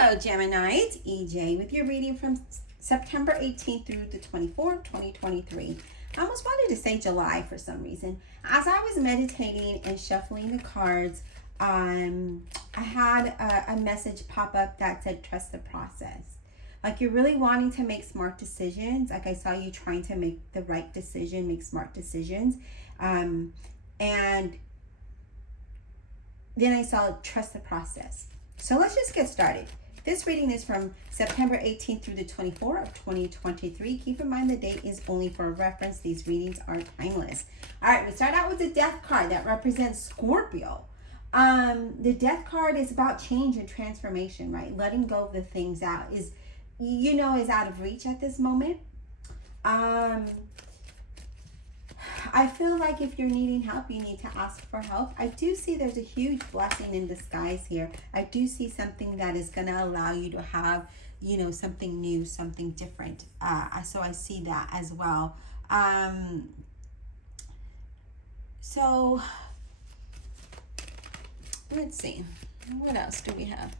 Hello, Gemini. It's EJ with your reading from September 18th through the 24th, 2023. I almost wanted to say July for some reason. As I was meditating and shuffling the cards, I had a message pop up that said, trust the process. Like you're really wanting to make smart decisions. Like I saw you trying to make the right decision, make smart decisions. And then I saw trust the process. So let's just get started. This reading is from September 18th through the 24th of 2023. Keep in mind the date is only for reference. These readings are timeless. All right, we start out with the Death card that represents Scorpio. The Death card is about change and transformation, right? Letting go of the things that is out of reach at this moment. I feel like if you're needing help, you need to ask for help. I do see there's a huge blessing in disguise here. I do see something that is going to allow you to have, something new, something different. So I see that as well. So let's see. What else do we have?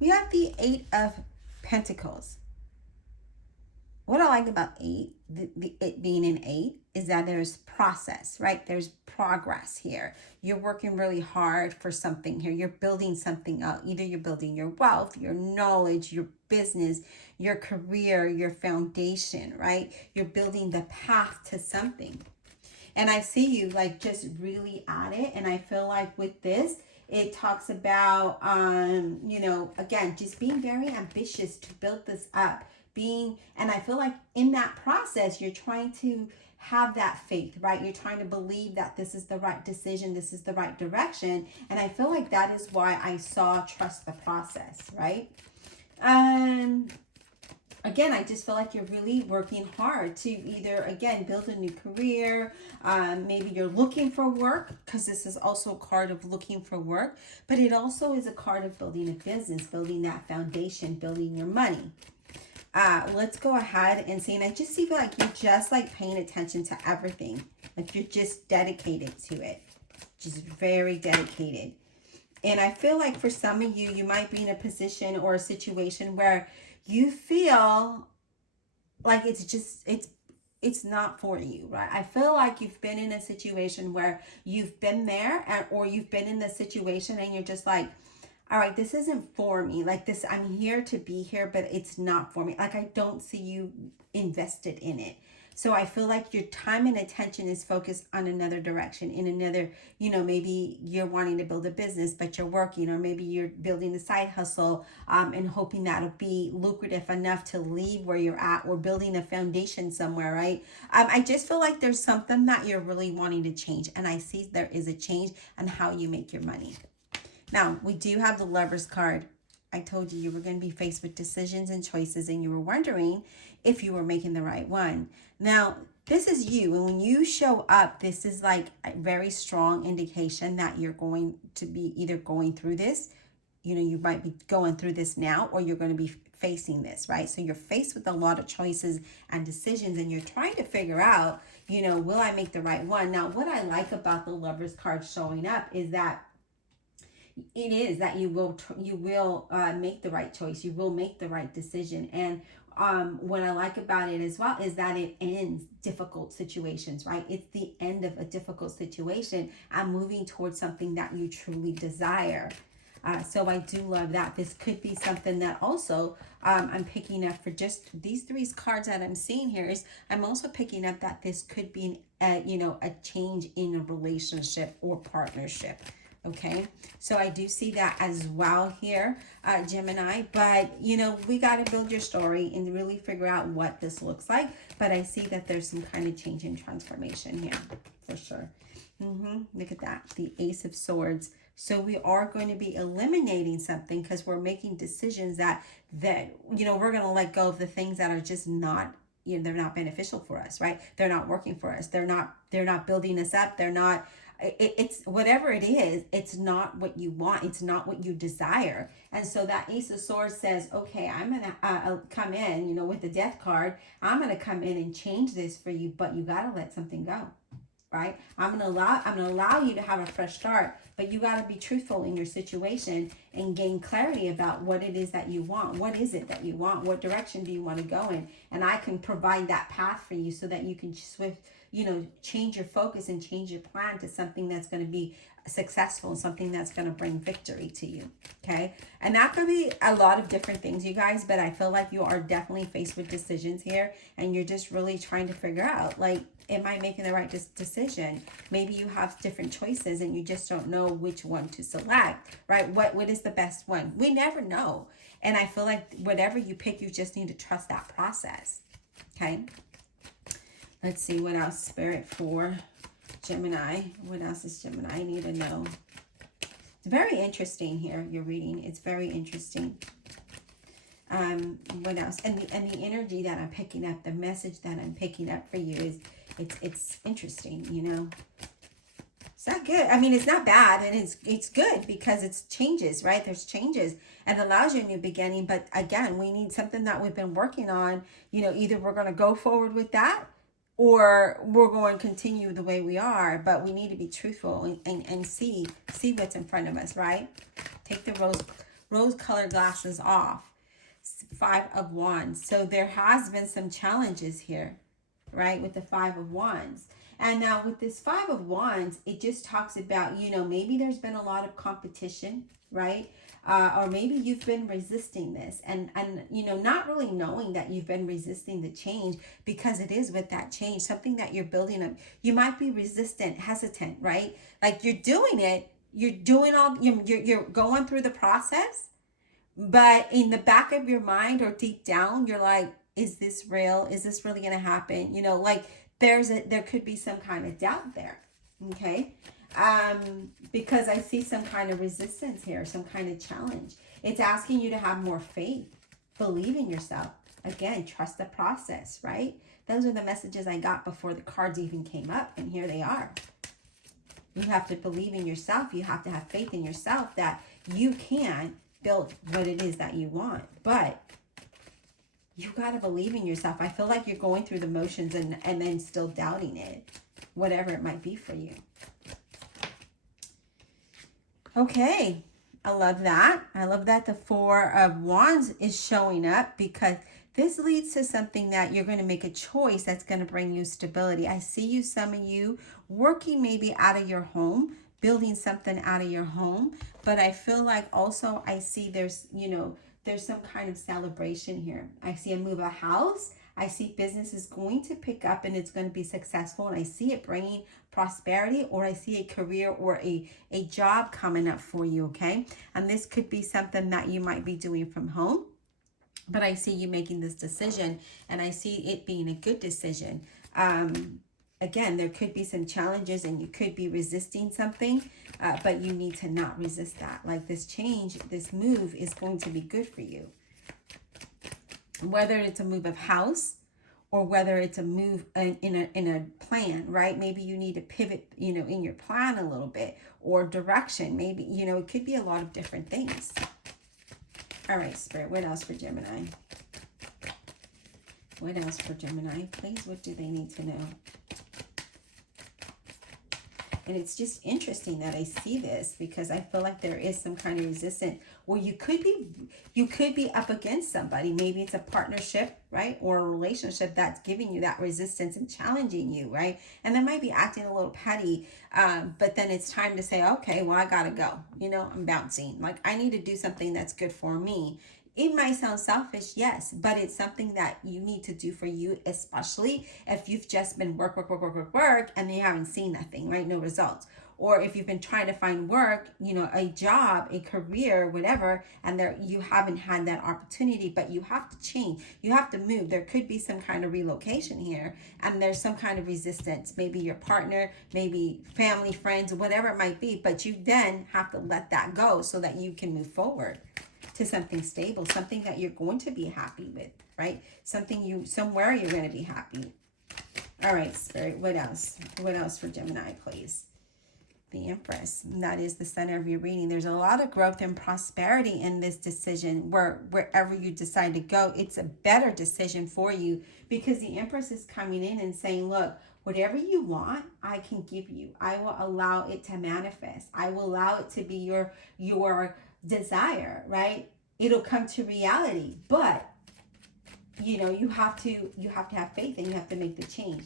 We have the Eight of Pentacles. What I like about it being an 8 is that there's process, right? There's progress here. You're working really hard for something here. You're building something up. Either you're building your wealth, your knowledge, your business, your career, your foundation, right? You're building the path to something. And I see you like just really at it. And I feel like with this, it talks about, again, just being very ambitious to build this up. And I feel like in that process, you're trying to have that faith, right? You're trying to believe that this is the right decision, this is the right direction. And I feel like that is why I saw trust the process, right? Again, I just feel like you're really working hard to either, again, build a new career. Maybe you're looking for work, because this is also a card of looking for work, but it also is a card of building a business, building that foundation, building your money. Let's go ahead and see, and I just feel like you're just like paying attention to everything. Like you're just dedicated to it. Just very dedicated. And I feel like for some of you, you might be in a position or a situation where you feel like it's not for you, right? I feel like you've been in a situation where you've been there or you've been in the situation and you're just like, all right, this isn't for me. Like this, I'm here to be here, but it's not for me. Like I don't see you invested in it. So I feel like your time and attention is focused on another direction, in another, maybe you're wanting to build a business, but you're working, or maybe you're building a side hustle and hoping that'll be lucrative enough to leave where you're at, or building a foundation somewhere, right? I just feel like there's something that you're really wanting to change. And I see there is a change on how you make your money. Now, we do have the Lovers card. I told you were going to be faced with decisions and choices, and you were wondering if you were making the right one. Now, this is you. And when you show up, this is like a very strong indication that you're going to be either going through this. You might be going through this now, or you're going to be facing this, right? So you're faced with a lot of choices and decisions, and you're trying to figure out, will I make the right one? Now, what I like about the Lovers card showing up is that it is that you will make the right choice. You will make the right decision. And what I like about it as well is that it ends difficult situations, right? It's the end of a difficult situation and moving towards something that you truly desire. So I do love that. This could be something that also I'm picking up for just these three cards that I'm seeing here. Is I'm also picking up that this could be a change in a relationship or partnership. Okay, so I do see that as well here, Gemini, but we got to build your story and really figure out what this looks like. But I see that there's some kind of change and transformation here for sure. Look at that, the Ace of Swords. So we are going to be eliminating something because we're making decisions that we're going to let go of the things that are just not, they're not beneficial for us, right? They're not working for us. They're not building us up. They're not. It's whatever it is, it's not what you want. It's not what you desire. And so that Ace of Swords says, okay, I'm going to come in, with the Death card. I'm going to come in and change this for you, but you got to let something go. right? I'm gonna allow you to have a fresh start, but you got to be truthful in your situation and gain clarity about what it is that you want. What is it that you want? What direction do you want to go in? And I can provide that path for you so that you can change your focus and change your plan to something that's going to be successful and something that's going to bring victory to you. Okay. And that could be a lot of different things, you guys, but I feel like you are definitely faced with decisions here, and you're just really trying to figure out, like, am I making the right decision? Maybe you have different choices and you just don't know which one to select, right? What is the best one? We never know. And I feel like whatever you pick, you just need to trust that process. Okay. Let's see what else, Spirit, for Gemini. What else is Gemini need to know? It's very interesting here, your reading. It's very interesting. What else? And the energy that I'm picking up, the message that I'm picking up for you is it's interesting, you know. It's not good. I mean, it's not bad, and it's good because it's changes, right? There's changes and allows you a new beginning. But again, we need something that we've been working on. You know, either we're going to go forward with that, or we're going to continue the way we are. But we need to be truthful and see what's in front of us, right? Take the rose-colored glasses off. 5 of Wands. So there has been some challenges here, right, with the 5 of Wands. And now with this 5 of Wands, it just talks about, you know, maybe there's been a lot of competition, right? Or maybe you've been resisting this and, you know, not really knowing that you've been resisting the change, because it is with that change, something that you're building up. You might be resistant, hesitant, right? Like you're doing it, you're going through the process, but in the back of your mind or deep down, you're like, is this real? Is this really going to happen? You know, like there could be some kind of doubt there. Okay. Because I see some kind of resistance here, some kind of challenge. It's asking you to have more faith, believe in yourself. Again, trust the process, right? Those are the messages I got before the cards even came up, and here they are. You have to believe in yourself. You have to have faith in yourself that you can build what it is that you want, but you got to believe in yourself. I feel like you're going through the motions and then still doubting it, whatever it might be for you. Okay, I love that. I love that the 4 of Wands is showing up, because this leads to something that you're going to make a choice that's going to bring you stability. I see some of you working maybe out of your home, building something out of your home, but I feel like also I see there's some kind of celebration here. I see a move, a house. I see business is going to pick up and it's going to be successful, and I see it bringing prosperity, or I see a career or a job coming up for you, okay? And this could be something that you might be doing from home, but I see you making this decision, and I see it being a good decision. Again, there could be some challenges and you could be resisting something, but you need to not resist that. Like this change, this move is going to be good for you. Whether it's a move of house or whether it's a move in a plan, right? Maybe you need to pivot, you know, in your plan a little bit, or direction. Maybe, you know, it could be a lot of different things. All right, Spirit, what else for Gemini? What else for Gemini? Please, what do they need to know? And it's just interesting that I see this, because I feel like there is some kind of resistance, or you could be up against somebody. Maybe it's a partnership, right? Or a relationship that's giving you that resistance and challenging you, right? And they might be acting a little petty, but then it's time to say, okay, well, I gotta go. You know, I'm bouncing. Like, I need to do something that's good for me. It might sound selfish, yes, but it's something that you need to do for you, especially if you've just been work, and you haven't seen nothing, right? No results. Or if you've been trying to find work, you know, a job, a career, whatever, and you haven't had that opportunity, but you have to change. You have to move. There could be some kind of relocation here, and there's some kind of resistance. Maybe your partner, maybe family, friends, whatever it might be, but you then have to let that go so that you can move forward to something stable, something that you're going to be happy with, right? Somewhere you're going to be happy. All right, Spirit, what else? What else for Gemini, please? The Empress. That is the center of your reading. There's a lot of growth and prosperity in this decision. Wherever you decide to go, it's a better decision for you, because the Empress is coming in and saying, look, whatever you want, I can give you. I will allow it to manifest. I will allow it to be your desire, right? It'll come to reality. But you have to have faith, and you have to make the change.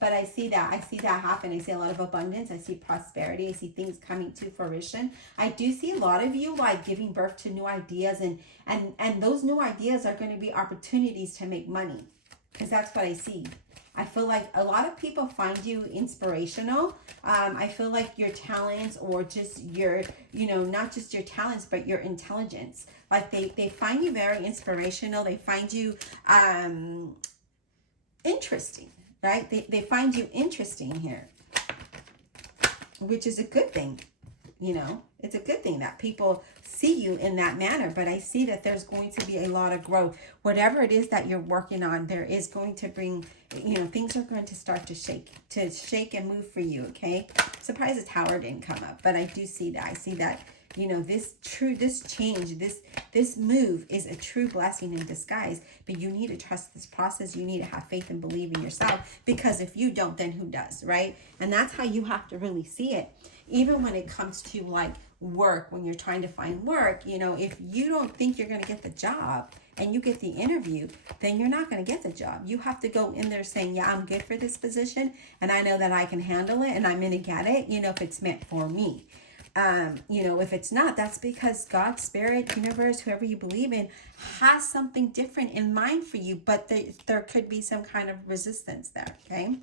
But I see that happen. I see a lot of abundance. I see prosperity. I see things coming to fruition. I do see a lot of you like giving birth to new ideas, and those new ideas are going to be opportunities to make money, because that's what I see. I feel like a lot of people find you inspirational. I feel like your talents, or just your, not just your talents, but your intelligence. Like they find you very inspirational. They find you interesting, right? They find you interesting here, which is a good thing. It's a good thing that people see you in that manner. But I see that there's going to be a lot of growth. Whatever it is that you're working on, there is going to bring, things are going to start to shake and move for you, okay? Surprised the tower didn't come up, but I do see that. I see that, this change, this move is a true blessing in disguise. But you need to trust this process. You need to have faith and believe in yourself, because if you don't, then who does, right? And that's how you have to really see it. Even when it comes to like work, when you're trying to find work, if you don't think you're going to get the job and you get the interview, then you're not going to get the job. You have to go in there saying, yeah, I'm good for this position, and I know that I can handle it, and I'm going to get it, if it's meant for me. If it's not, that's because God, Spirit, universe, whoever you believe in, has something different in mind for you, but there could be some kind of resistance there, okay?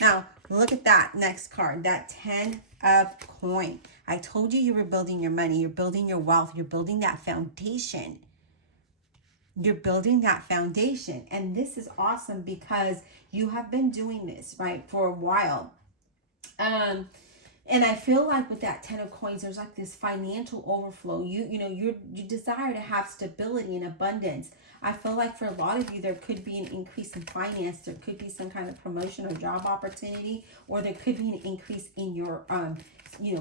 Now, look at that next card, that 10 of coin. I told you were building your money, you're building your wealth, you're building that foundation. You're building that foundation. And this is awesome because you have been doing this, right, for a while. And I feel like with that 10 of coins, there's like this financial overflow. You desire to have stability and abundance. I feel like for a lot of you, there could be an increase in finance. There could be some kind of promotion or job opportunity, or there could be an increase in your,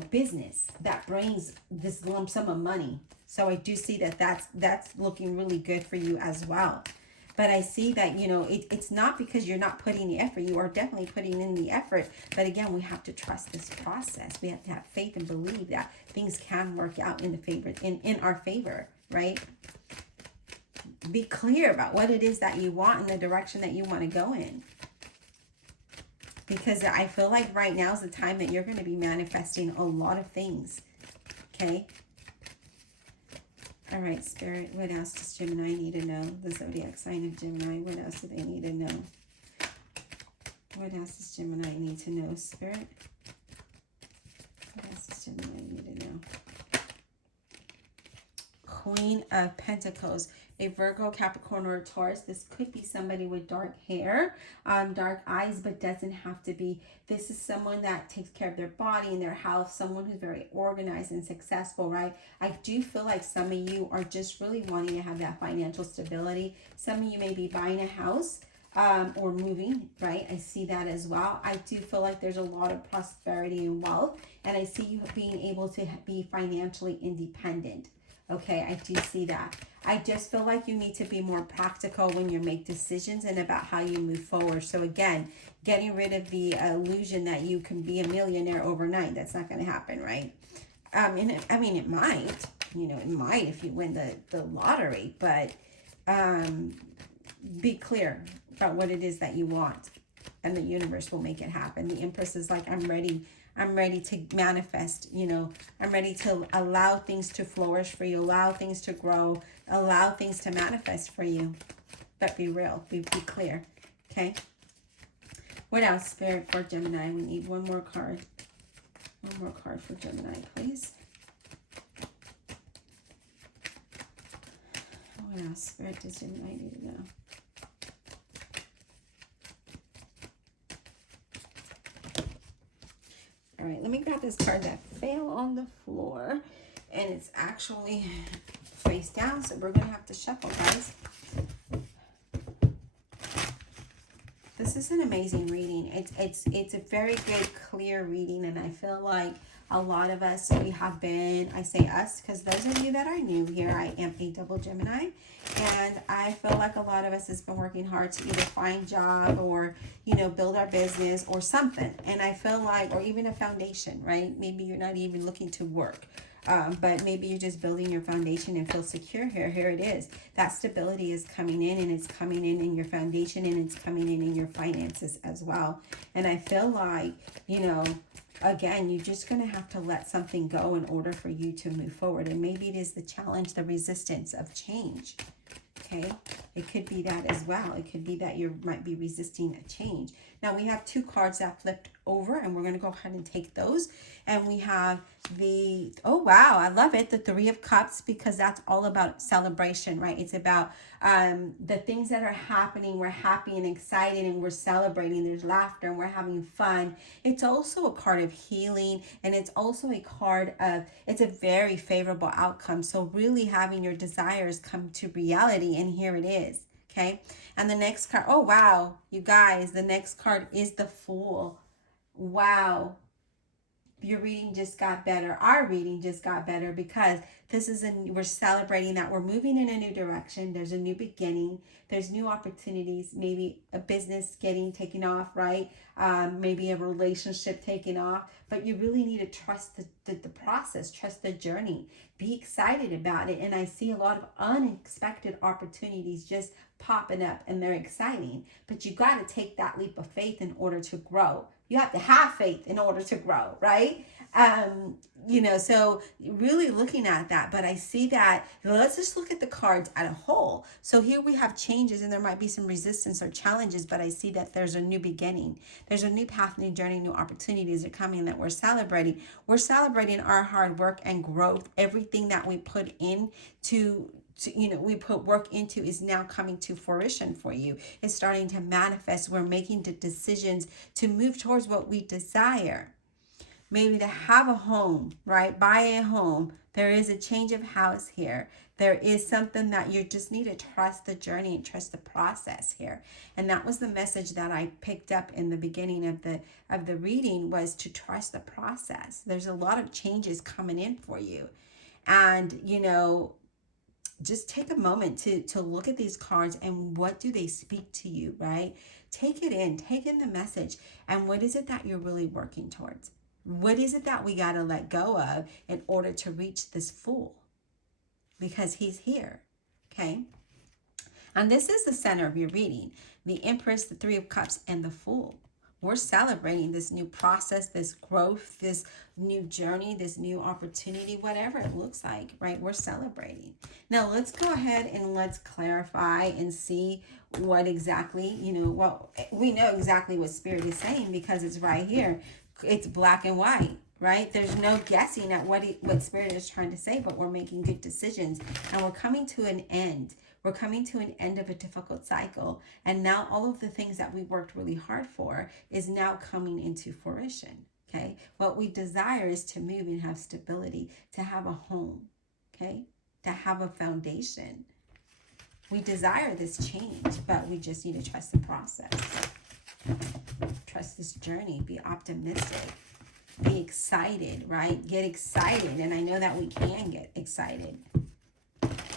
business that brings this lump sum of money. So I do see that that's looking really good for you as well. But I see that, it's not because you're not putting the effort. You are definitely putting in the effort. But again, we have to trust this process. We have to have faith and believe that things can work out in our favor, right? Be clear about what it is that you want and the direction that you want to go in. Because I feel like right now is the time that you're going to be manifesting a lot of things, okay? All right, Spirit, what else does Gemini need to know? The zodiac sign of Gemini, what else do they need to know? What else does Gemini need to know, Spirit? What else does Gemini need to know? Queen of Pentacles, a Virgo, Capricorn, or a Taurus. This could be somebody with dark hair, dark eyes, but doesn't have to be. This is someone that takes care of their body and their health, someone who's very organized and successful, right? I do feel like some of you are just really wanting to have that financial stability. Some of you may be buying a house or moving, right? I see that as well. I do feel like there's a lot of prosperity and wealth, and I see you being able to be financially independent. Okay, I do see that. I just feel like you need to be more practical when you make decisions and about how you move forward. So again, getting rid of the illusion that you can be a millionaire overnight. That's not going to happen, right? It might. It might if you win the lottery. But be clear about what it is that you want, and the universe will make it happen. The Empress is like, I'm ready to manifest, I'm ready to allow things to flourish for you, allow things to grow, allow things to manifest for you. But be real, be clear, okay? What else, Spirit, for Gemini? We need one more card. One more card for Gemini, please. What else, Spirit, does Gemini need to know? All right, let me grab this card that fell on the floor, and it's actually face down, so we're going to have to shuffle, guys. This is an amazing reading. It's a very good, clear reading, and I feel like A lot of us, we have been, I say us because those of you that are new here, I am a double Gemini, and I feel like a lot of us has been working hard to either find job or, you know, build our business or something. And I feel like, or even a foundation, right? Maybe you're not even looking to work. But maybe you're just building your foundation and feel secure here. Here it is. That stability is coming in, and it's coming in your foundation, and it's coming in your finances as well. And I feel like, you know, again, you're just going to have to let something go in order for you to move forward. And maybe it is the challenge, the resistance of change. Okay, it could be that as well. It could be that you might be resisting a change. Now we have 2 cards that flipped over, and we're going to go ahead and take those. And we have the, oh wow, I love it, the 3 of Cups, because that's all about celebration, right? It's about the things that are happening. We're happy and excited, and we're celebrating. There's laughter, and we're having fun. It's also a card of healing, and it's also a card of, it's a very favorable outcome. So really having your desires come to reality, and here it is. Okay, and the next card, oh wow, you guys, the next card is the Fool. Wow, your reading just got better. Our reading just got better, because this is we're celebrating that we're moving in a new direction. There's a new beginning. There's new opportunities. Maybe a business taking off, right? Maybe a relationship taking off. But you really need to trust the process, trust the journey. Be excited about it. And I see a lot of unexpected opportunities just popping up, and they're exciting. But you got to take that leap of faith in order to grow. You have to have faith in order to grow, right? You know, so really looking at that. But I see that, let's just look at the cards as a whole. So here we have changes, and there might be some resistance or challenges, but I see that there's a new beginning. There's a new path, new journey, new opportunities are coming that we're celebrating. We're celebrating our hard work and growth. Everything that we put into we put work into is now coming to fruition for you. It's starting to manifest. We're making the decisions to move towards what we desire. Maybe to have a home, right? Buy a home. There is a change of house here. There is something that you just need to trust the journey and trust the process here. And that was the message that I picked up in the beginning of the reading, was to trust the process. There's a lot of changes coming in for you. And, you know, just take a moment to look at these cards, and what do they speak to you, right? Take it in, take in the message. And what is it that you're really working towards? What is it that we got to let go of in order to reach this Fool? Because he's here, okay? And this is the center of your reading. The Empress, the 3 of Cups, and the Fool. We're celebrating this new process, this growth, this new journey, this new opportunity, whatever it looks like, right? We're celebrating. Now, let's go ahead and let's clarify and see what exactly, you know, well, we know exactly what Spirit is saying, because it's right here. It's black and white, right? There's no guessing at what Spirit is trying to say, but we're making good decisions, and we're coming to an end. We're coming to an end of a difficult cycle. And now all of the things that we worked really hard for is now coming into fruition, okay? What we desire is to move and have stability, to have a home, okay? To have a foundation. We desire this change, but we just need to trust the process. Trust this journey. Be optimistic. Be excited, right? Get excited. And I know that we can get excited.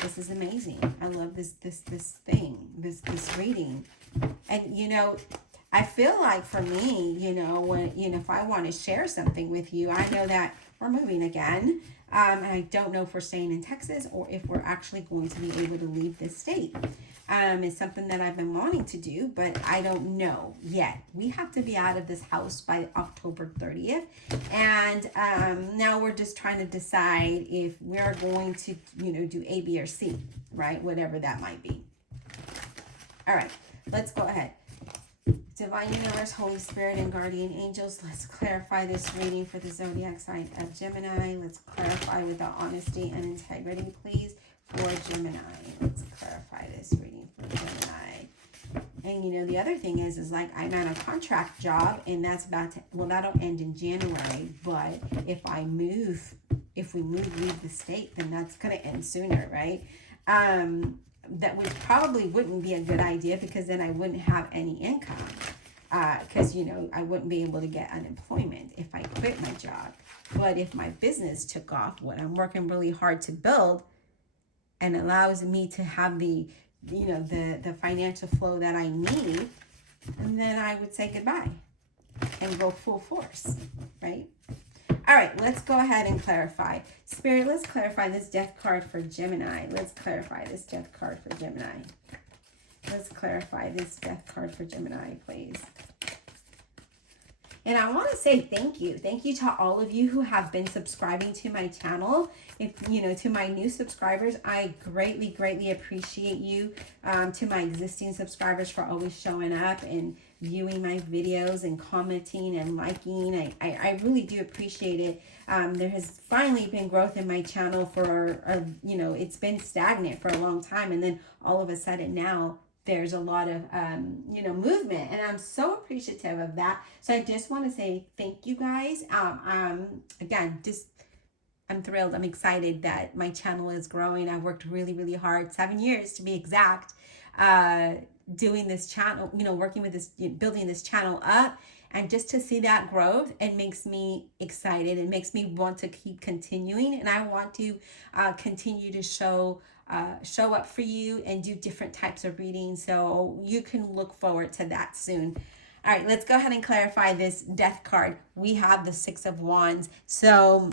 This is amazing. I love this reading. And, you know, I feel like for me, you know, when, you know, if I want to share something with you, I know that we're moving again. And I don't know if we're staying in Texas or if we're actually going to be able to leave this state. It's something that I've been wanting to do, but I don't know yet. We have to be out of this house by October 30th. And now we're just trying to decide if we're going to, you know, do A, B, or C, right? Whatever that might be. All right, let's go ahead. Divine Universe, Holy Spirit, and Guardian Angels, let's clarify this reading for the zodiac sign of Gemini. Let's clarify with the honesty and integrity, please, for Gemini. Let's clarify this reading for Gemini. And, you know, the other thing is like I'm at a contract job, and that's about to, well, that'll end in January. But if we leave the state, then that's going to end sooner, right? That would probably wouldn't be a good idea, because then I wouldn't have any income. because, you know, I wouldn't be able to get unemployment if I quit my job. But if my business took off, what I'm working really hard to build, and allows me to have the, you know, the financial flow that I need, and then I would say goodbye and go full force, right? All right, let's go ahead and clarify. Spirit, let's clarify this death card for Gemini. Let's clarify this death card for Gemini. Let's clarify this death card for Gemini, please. And I want to say thank you. Thank you to all of you who have been subscribing to my channel. If, you know, to my new subscribers, I greatly, greatly appreciate you. To my existing subscribers for always showing up and viewing my videos and commenting and liking. I really do appreciate it. There has finally been growth in my channel for, you know, it's been stagnant for a long time. And then all of a sudden now, there's a lot of, you know, movement, and I'm so appreciative of that. So I just want to say thank you guys. Again, just, I'm thrilled. I'm excited that my channel is growing. I worked really, really hard, 7 years to be exact, doing this channel, you know, working with this, building this channel up. And just to see that growth, it makes me excited. It makes me want to keep continuing. And I want to continue to show up for you and do different types of readings. So you can look forward to that soon. All right, let's go ahead and clarify this death card. We have the Six of Wands. So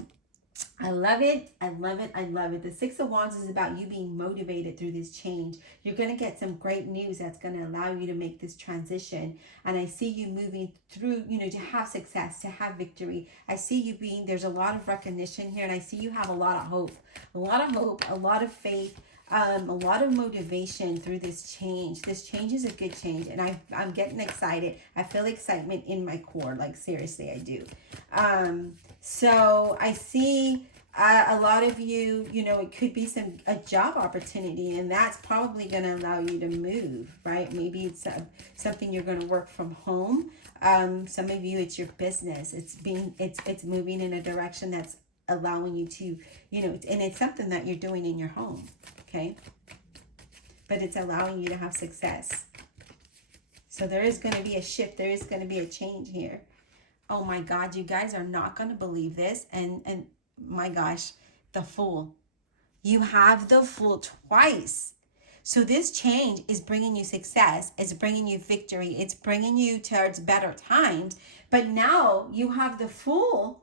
I love it. I love it. I love it. The Six of Wands is about you being motivated through this change. You're going to get some great news that's going to allow you to make this transition. And I see you moving through, you know, to have success, to have victory. I see you being, there's a lot of recognition here. And I see you have a lot of hope, a lot of faith, a lot of motivation through this change. This change is a good change. And I'm getting excited. I feel excitement in my core. Like, seriously, I do. So I see a lot of you, you know, it could be a job opportunity, and that's probably going to allow you to move, right? Maybe it's something you're going to work from home. Some of you, it's your business. It's moving in a direction that's allowing you to, you know, and it's something that you're doing in your home, okay? But it's allowing you to have success. So there is going to be a shift. There is going to be a change here. Oh my God, you guys are not going to believe this. And my gosh, the Fool. You have the Fool twice. So this change is bringing you success. It's bringing you victory. It's bringing you towards better times. But now you have the Fool.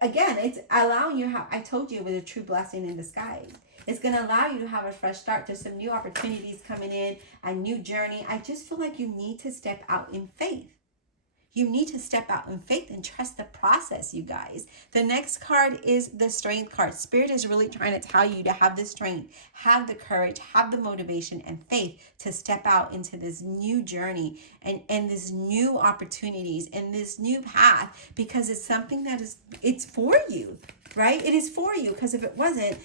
Again, it's allowing you, I told you it was a true blessing in disguise. It's going to allow you to have a fresh start. There's some new opportunities coming in, a new journey. I just feel like you need to step out in faith. You need to step out in faith and trust the process, you guys. The next card is the Strength card. Spirit is really trying to tell you to have the strength, have the courage, have the motivation and faith to step out into this new journey and this new opportunities and this new path, because it's something that it's for you, right? It is for you, because if it wasn't,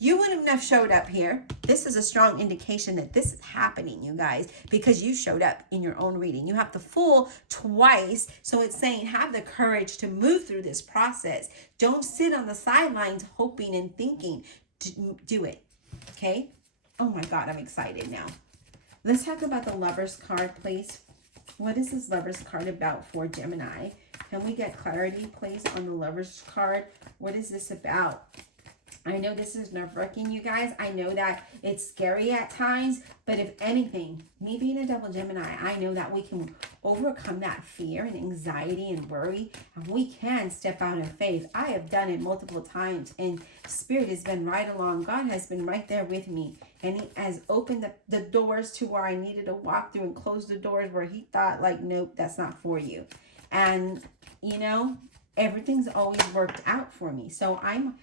you wouldn't have showed up here. This is a strong indication that this is happening, you guys, because you showed up in your own reading. You have the Fool twice. So it's saying have the courage to move through this process. Don't sit on the sidelines hoping and thinking. Do it. Okay? Oh my God, I'm excited now. Let's talk about the Lovers card, please. What is this Lovers card about for Gemini? Can we get clarity, please, on the Lovers card? What is this about? I know this is nerve-wracking, you guys. I know that it's scary at times, but if anything, me being a double Gemini, I know that we can overcome that fear and anxiety and worry, and we can step out in faith. I have done it multiple times, and Spirit has been right along. God has been right there with me, and He has opened the doors to where I needed to walk through and close the doors where He thought, like, nope, that's not for you. And, you know, everything's always worked out for me. So I'm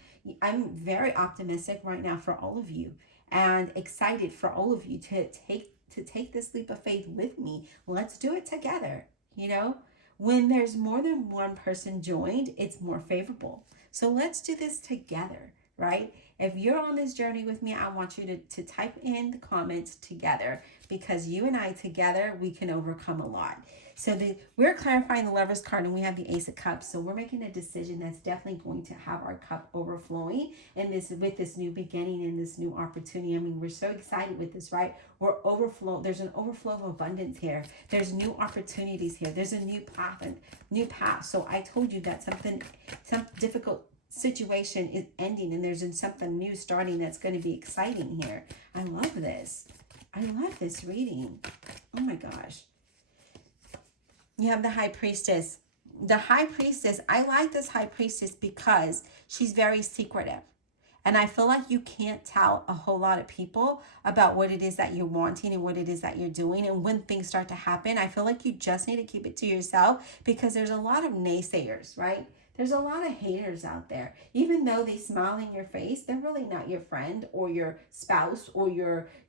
very optimistic right now for all of you, and excited for all of you to take this leap of faith with me. Let's do it together. You know, when there's more than one person joined, it's more favorable. So let's do this together, right? If you're on this journey with me, I want you to type in the comments together, because you and I together, we can overcome a lot. So we're clarifying the Lover's card, and we have the Ace of Cups. So we're making a decision that's definitely going to have our cup overflowing and with this new beginning and this new opportunity. I mean, we're so excited with this, right? There's an overflow of abundance here. There's new opportunities here. There's a new path. So I told you that some difficult situation is ending, and there's something new starting that's going to be exciting here. I love this. I love this reading. Oh my gosh. You have the High Priestess. The High Priestess, I like this High Priestess because she's very secretive. And I feel like you can't tell a whole lot of people about what it is that you're wanting and what it is that you're doing. And when things start to happen, I feel like you just need to keep it to yourself, because there's a lot of naysayers, right? There's a lot of haters out there. Even though they smile in your face, they're really not your friend or your spouse or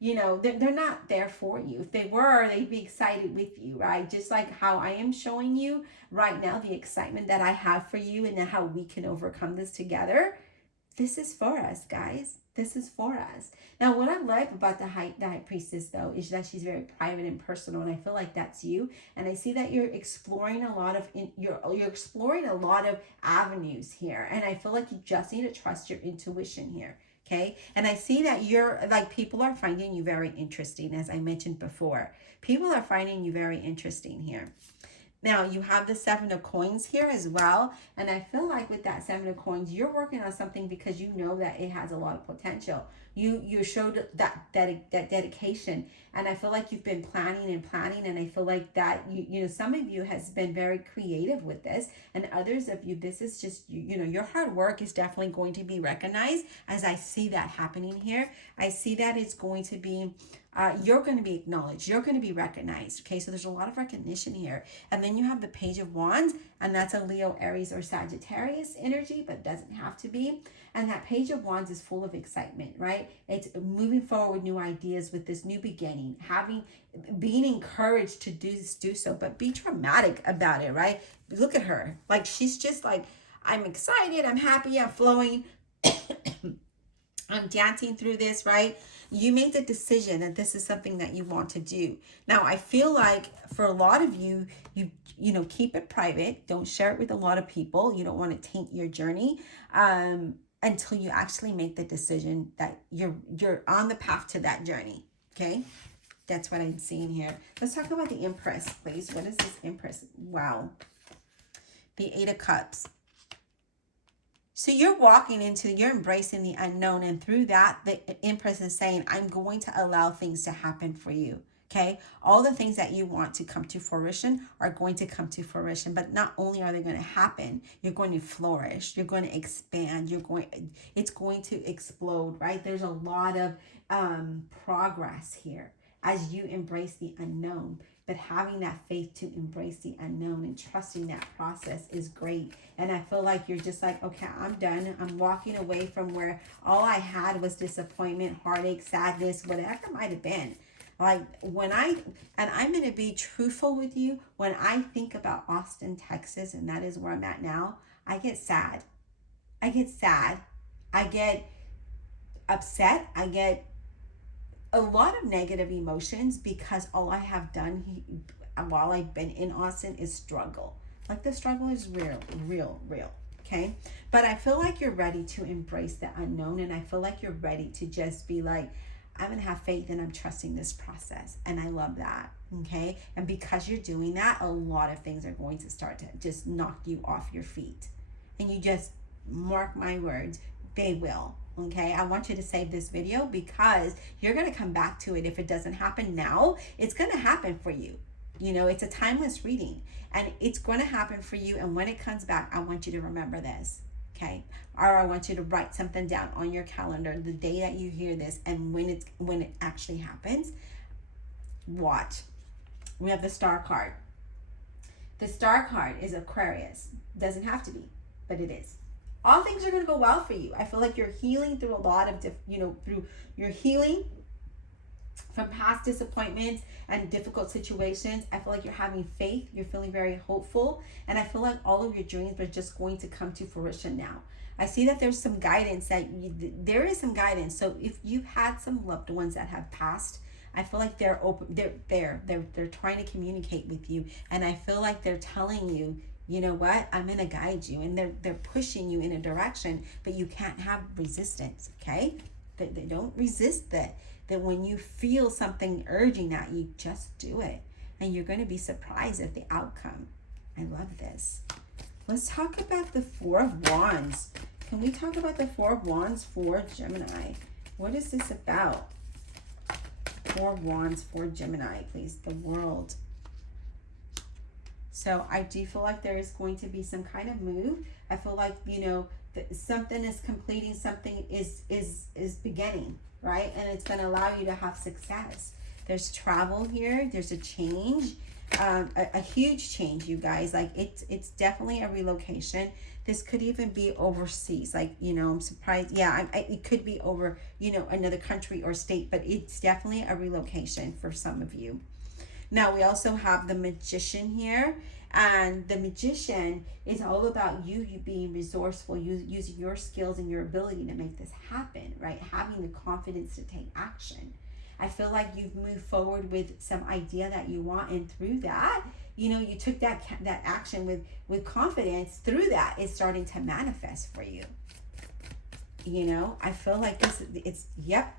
they're not there for you. If they were, they'd be excited with you, right? Just like how I am showing you right now the excitement that I have for you and how we can overcome this together. This is for us, guys. This is for us. Now, what I love about the High Priestess, though, is that she's very private and personal, and I feel like that's you. And I see that you're exploring a lot of you're exploring a lot of avenues here, and I feel like you just need to trust your intuition here. Okay, and I see that you're like, people are finding you very interesting, as I mentioned before. People are finding you very interesting here. Now, you have the Seven of Coins here as well. And I feel like with that Seven of Coins, you're working on something because you know that it has a lot of potential. You showed that dedication. And I feel like you've been planning. And I feel like that, some of you has been very creative with this. And others of you, this is just, your hard work is definitely going to be recognized, as I see that happening here. I see that it's going to be... you're going to be acknowledged. You're going to be recognized. Okay, so there's a lot of recognition here. And then you have the Page of Wands, and that's a Leo, Aries, or Sagittarius energy, but it doesn't have to be. And that Page of Wands is full of excitement, right? It's moving forward with new ideas, with this new beginning, being encouraged to do so, but be dramatic about it, right? Look at her. Like, she's just like, I'm excited, I'm happy, I'm flowing. I'm dancing through this, right? You made the decision that this is something that you want to do. Now, I feel like for a lot of you, keep it private. Don't share it with a lot of people. You don't want to taint your journey until you actually make the decision that you're on the path to that journey. Okay? That's what I'm seeing here. Let's talk about the Empress, please. What is this Empress? Wow. The Eight of Cups. So you're embracing the unknown, and through that, the Empress is saying, I'm going to allow things to happen for you, okay? All the things that you want to come to fruition are going to come to fruition, but not only are they going to happen, you're going to flourish, you're going to expand, it's going to explode, right? There's a lot of progress here as you embrace the unknown. But having that faith to embrace the unknown and trusting that process is great. And I feel like you're just like, okay, I'm done. I'm walking away from where all I had was disappointment, heartache, sadness, whatever it might have been. Like I'm going to be truthful with you. When I think about Austin, Texas, and that is where I'm at now, I get sad. I get upset. I get a lot of negative emotions, because all I have done while I've been in Austin is struggle. Like, the struggle is real, okay? But I feel like you're ready to embrace the unknown, and I feel like you're ready to just be like, I'm going to have faith and I'm trusting this process. And I love that, okay? And because you're doing that, a lot of things are going to start to just knock you off your feet. And you just, mark my words, they will. Okay, I want you to save this video, because you're going to come back to it. If it doesn't happen now, it's going to happen for you. It's a timeless reading, and it's going to happen for you. And when it comes back, I want you to remember this, okay? Or I want you to write something down on your calendar the day that you hear this, and when it actually happens, watch. We have the Star card. The Star card is Aquarius. Doesn't have to be, but it is. All things are going to go well for you. I feel like you're healing through a lot of, you're healing from past disappointments and difficult situations. I feel like you're having faith. You're feeling very hopeful. And I feel like all of your dreams are just going to come to fruition now. I see that there's some guidance there is some guidance. So if you've had some loved ones that have passed, I feel like they're open, they're trying to communicate with you, and I feel like they're telling you, you know what, I'm gonna guide you, and they're pushing you in a direction, but you can't have resistance, okay? They don't resist that. That when you feel something urging at you, just do it, and you're gonna be surprised at the outcome. I love this. Let's talk about the Four of Wands. Can we talk about the Four of Wands for Gemini? What is this about? Four of Wands for Gemini, please. The World. So I do feel like there is going to be some kind of move. I feel like, you know, something is completing, something is beginning, right? And it's going to allow you to have success. There's travel here. There's a change, a huge change, you guys. Like it's definitely a relocation. This could even be overseas. Like, you know, I'm surprised. Yeah, it could be over, you know, another country or state, but it's definitely a relocation for some of you. Now, we also have the Magician here. And the Magician is all about you being resourceful, using your skills and your ability to make this happen, right? Having the confidence to take action. I feel like you've moved forward with some idea that you want, and through that, you know, you took that action with confidence. Through that, it's starting to manifest for you. You know, I feel like yep.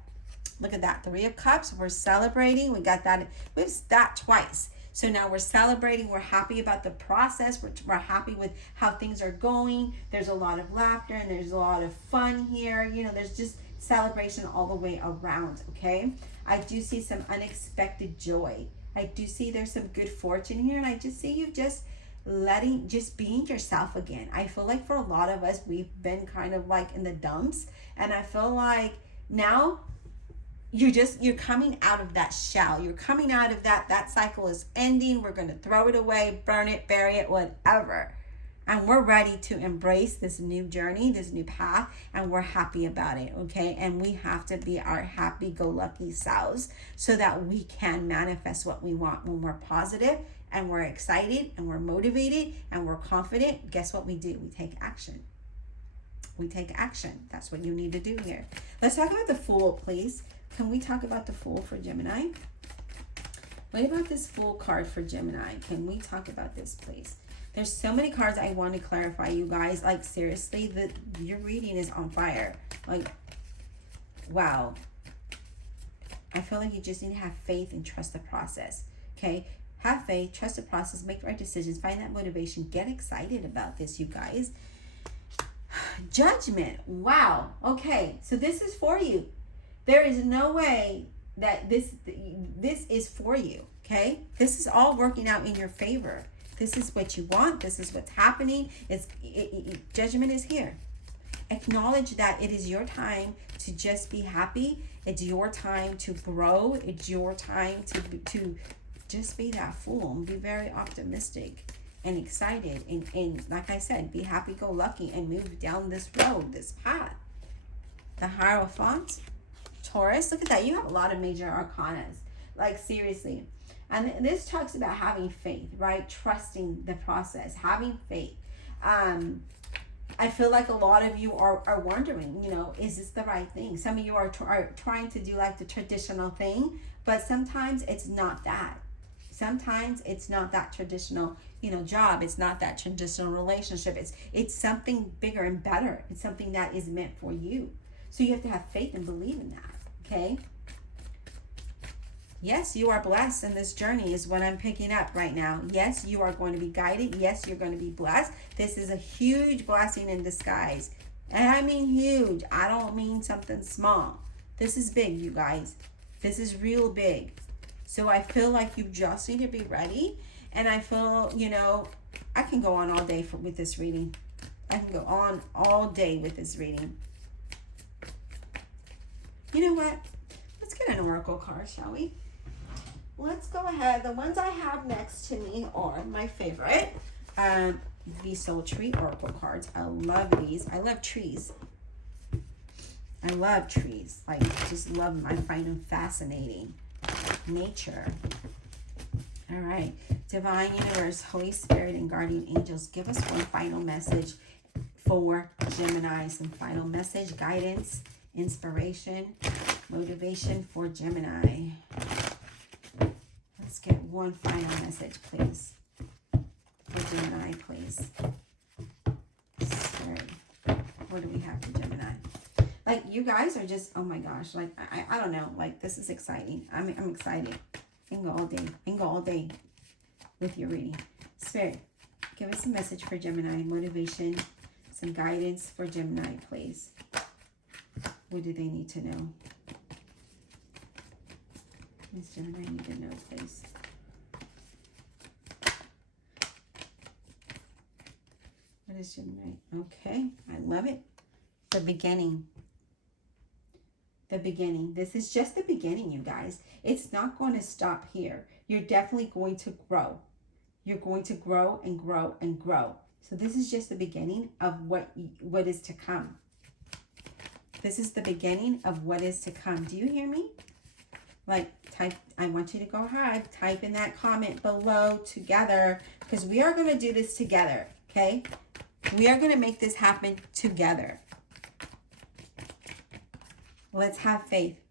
Look at that, Three of Cups. We're celebrating. We got that. We've that twice. So now we're celebrating. We're happy about the process. We're happy with how things are going. There's a lot of laughter and there's a lot of fun here. You know, there's just celebration all the way around, okay? I do see some unexpected joy. I do see there's some good fortune here, and I just see you just being yourself again. I feel like for a lot of us, we've been kind of like in the dumps, and I feel like now you're coming out of that shell. You're coming out of that cycle is ending. We're going to throw it away, burn it, bury it, whatever. And we're ready to embrace this new journey, this new path, and we're happy about it, okay? And we have to be our happy-go-lucky selves so that we can manifest what we want. When we're positive and we're excited and we're motivated and we're confident, guess what we do? We take action. We take action. That's what you need to do here. Let's talk about the Fool, please. Can we talk about the Fool for Gemini? What about this Fool card for Gemini? Can we talk about this, please? There's so many cards I want to clarify, you guys. Like, seriously, your reading is on fire. Like, wow. I feel like you just need to have faith and trust the process, okay? Have faith, trust the process, make the right decisions, find that motivation, get excited about this, you guys. Judgment. Wow. Okay, so this is for you. There is no way that this is for you, okay? This is all working out in your favor. This is what you want. This is what's happening. Judgment is here. Acknowledge that it is your time to just be happy. It's your time to grow. It's your time to just be that fool and be very optimistic and excited. And like I said, be happy-go-lucky and move down this road, this path. The Hierophant. Taurus, look at that. You have a lot of major arcanas. Like, seriously. And this talks about having faith, right? Trusting the process, having faith. I feel like a lot of you are wondering, you know, is this the right thing? Some of you are trying to do like the traditional thing, but sometimes it's not that. Sometimes it's not that traditional, you know, job. It's not that traditional relationship. It's something bigger and better. It's something that is meant for you. So you have to have faith and believe in that, okay? Yes, you are blessed in this journey is what I'm picking up right now. Yes, you are going to be guided. Yes, you're going to be blessed. This is a huge blessing in disguise. And I mean huge. I don't mean something small. This is big, you guys. This is real big. So I feel like you just need to be ready. And I feel, you know, I can go on all day with this reading. I can go on all day with this reading. You know what? Let's get an oracle card, shall we? Let's go ahead. The ones I have next to me are my favorite. The Soul Tree Oracle cards. I love these. I love trees. I love trees. Like, just love them. I find them fascinating. Nature. All right. Divine Universe, Holy Spirit, and Guardian Angels, give us one final message for Gemini, some final message, guidance, inspiration, motivation for Gemini. Let's get one final message, please. For Gemini, please. Spirit, what do we have for Gemini? Like, you guys are just, oh my gosh, like, I don't know, like, this is exciting. I'm excited. I can go all day. I can go all day with your reading. Spirit, give us a message for Gemini, motivation, some guidance for Gemini, please. What do they need to know? What does Gemini need to know, please? What is Gemini? Okay, I love it. The beginning. The beginning. This is just the beginning, you guys. It's not going to stop here. You're definitely going to grow. You're going to grow and grow and grow. So this is just the beginning of what is to come. This is the beginning of what is to come. Do you hear me? Like, type, I want you to go ahead, type in that comment below together, because we are going to do this together, okay? We are going to make this happen together. Let's have faith.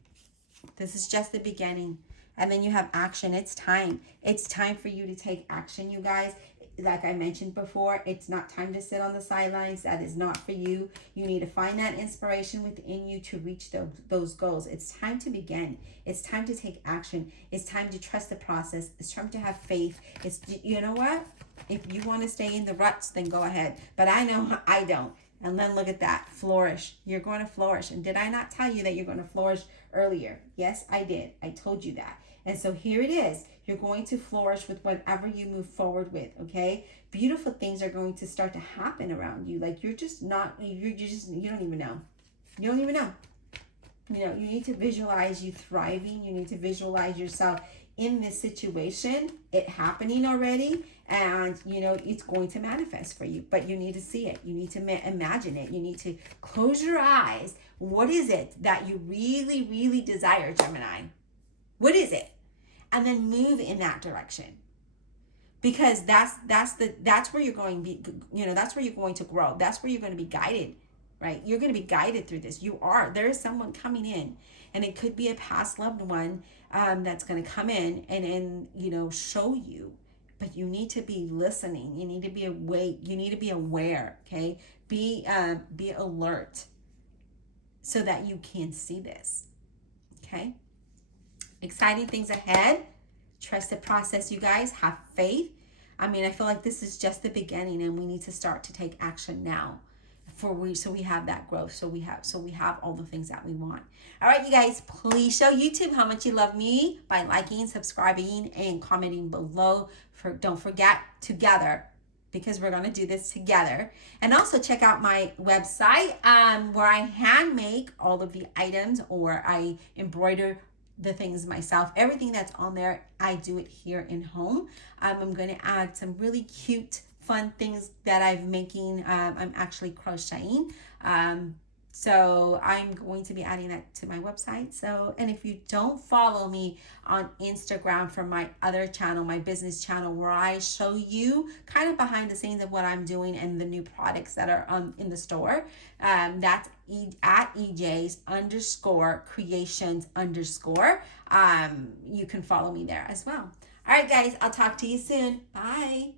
This is just the beginning. And then you have action. It's time. It's time for you to take action, you guys. Like I mentioned before, it's not time to sit on the sidelines. That is not for you. You need to find that inspiration within you to reach those goals. It's time to begin. It's time to take action. It's time to trust the process. It's time to have faith. It's, you know what? If you want to stay in the ruts, then go ahead. But I know I don't. And then look at that. Flourish. You're going to flourish. And did I not tell you that you're going to flourish earlier? Yes, I did. I told you that. And so here it is. You're going to flourish with whatever you move forward with, okay? Beautiful things are going to start to happen around you. Like, you're just not, you don't even know. You don't even know. You know, you need to visualize you thriving. You need to visualize yourself in this situation, it happening already, and you know it's going to manifest for you, but you need to see it. You need to imagine it. You need to close your eyes. What is it that you really, really desire, Gemini? What is it? And then move in that direction, because that's where you're going. That's where you're going to grow. That's where you're going to be guided, right? You're going to be guided through this. There is someone coming in, and it could be a past loved one that's going to come in and show you. But you need to be listening. You need to be awake. You need to be aware. Okay, be alert so that you can see this. Okay, exciting things ahead. Trust the process, you guys. Have faith. I mean, I feel like this is just the beginning, and we need to start to take action now. So we have that growth. So we have all the things that we want. All right, you guys, please show YouTube how much you love me by liking, subscribing, and commenting below. Don't forget, together, because we're going to do this together. And also check out my website where I hand make all of the items, or I embroider the things myself. Everything that's on there, I do it here in home. I'm going to add some really cute fun things that I'm making. I'm actually crocheting. So I'm going to be adding that to my website. So, and if you don't follow me on Instagram for my other channel, my business channel, where I show you kind of behind the scenes of what I'm doing and the new products that are in the store, that's at EJs_creations_. You can follow me there as well. All right, guys, I'll talk to you soon. Bye.